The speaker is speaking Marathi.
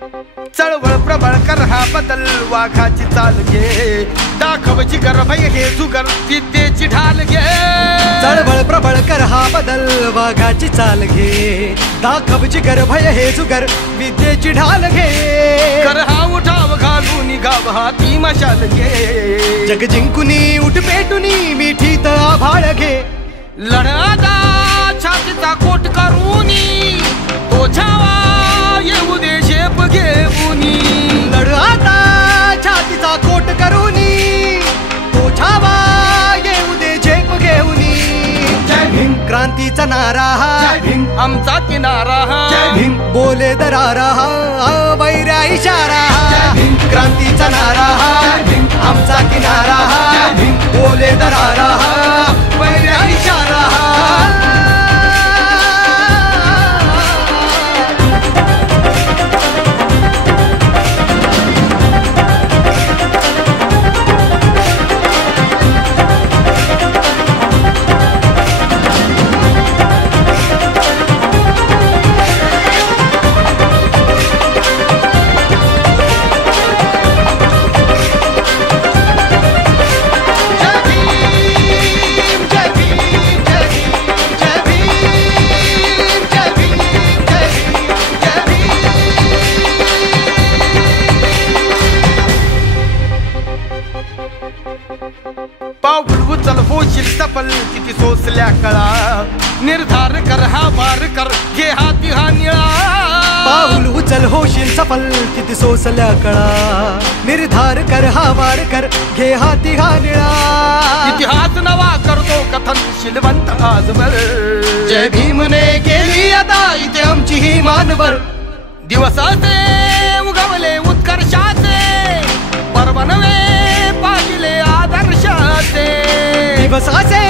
चळवळ प्रबळ कर हा बदल वाघाची चाल घे दाखवची गर्भय घे जुगर विद्येची ढाल घे चळवळ प्रबळ कर हा बदल वाघाची चाल घे दाखवची गर्भय हे जुगर विद्येची ढाल घे कर हा उठाव घालून गाव हाती मशाल घे जग जिंकुनी उठ पेटुनी मिठीत आभाळ घे लढादा छातीचा कोट करूनी तो छावा येऊ दे शेप घेऊनी लढ आता छातीचा कोट करूनी तो छावा येऊ दे झेप घेऊनी जय भीम क्रांतीचा नारा जय भीम आमचा किनारा जय भीम बोले दरारा वैऱ्या इशारा जय भीम क्रांतीचा नारा जय भीम आमचा किनारा जय भीम बोले दरारा वैऱ्या इशारा पाऊल उचल होशील सफल किती सोसल्या कळा निर्धार कर हा वार कर घे हाती हा निळा पाऊल उचल होशील सफल किती सोसल्या कळा निर्धार कर हा वार कर घे हाती हा निळा इतिहास नवा करतो कथन शिलवंत आजवर जय भीमने केली आता इथे आमची ही मानवर दिवसाचे उगवले उत्कर्षाचे पर्व नवे पाहिले आदर्शाचे दिवसाचे